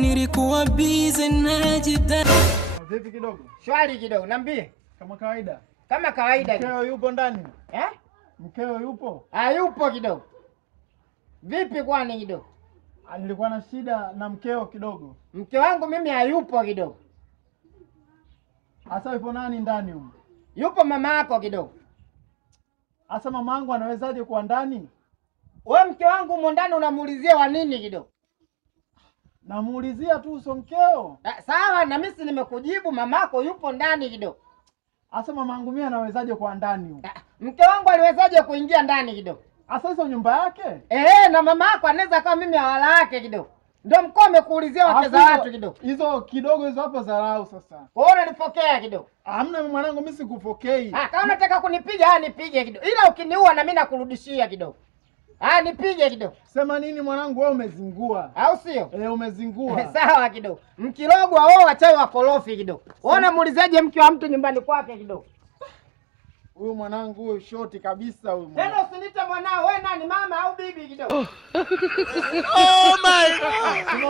nilikuwa busy najida. Vipi kidogo? Shwari kidogo, niambie. Kama kawaida. Kama kawaida. Mkeo yupo ndani? Eh? Mkeo yupo? Yupo kidogo. Vipi kwani kidogo? Nilikuwa na shida na mkeo kidogo. Mke wangu mimi hayupo kidogo. Asa yupo nani ndani huko? Yupo mama yako kidogo. Asa mama yangu anawezaje kuwa ndani? Wewe mke wangu umo ndani unamuulizia wa nini kidogo? Namuulizia tu uso mkeo. Sawa, na mimi nimekujibu mamako yupo ndani kidogo. Asa mama yangu mimi anawezaje kuwa ndani huko? Mke wangu aliwezaje kuingia ndani kidogo? Asa hizo nyumba yake? Na mama yako anaweza kama mama wala yake kidogo. Ndio mko amekuulizia wake za watu kidogo. Hizo kidogo hizo hapo dharau sasa. Wewe unanipokea kidogo. Hamna mwanangu, mimi sikupokei. Kama unataka kunipiga nipige kidogo. Ila ukiniua na mimi nakurudishia kidogo. Nipige kidogo. Sema nini mwanangu, wewe umezingua. Au sio? Umezingua. Sawa kidogo. Mkilogwa wao wachawi wakorofi kidogo. Wewe unamuulizaje mke wa mtu nyumbani kwake kidogo? Huyu mwanangu huyu shoti kabisa huyu. Tena usinite mwanao, wewe nani, mama au bibi kidogo? Oh my God.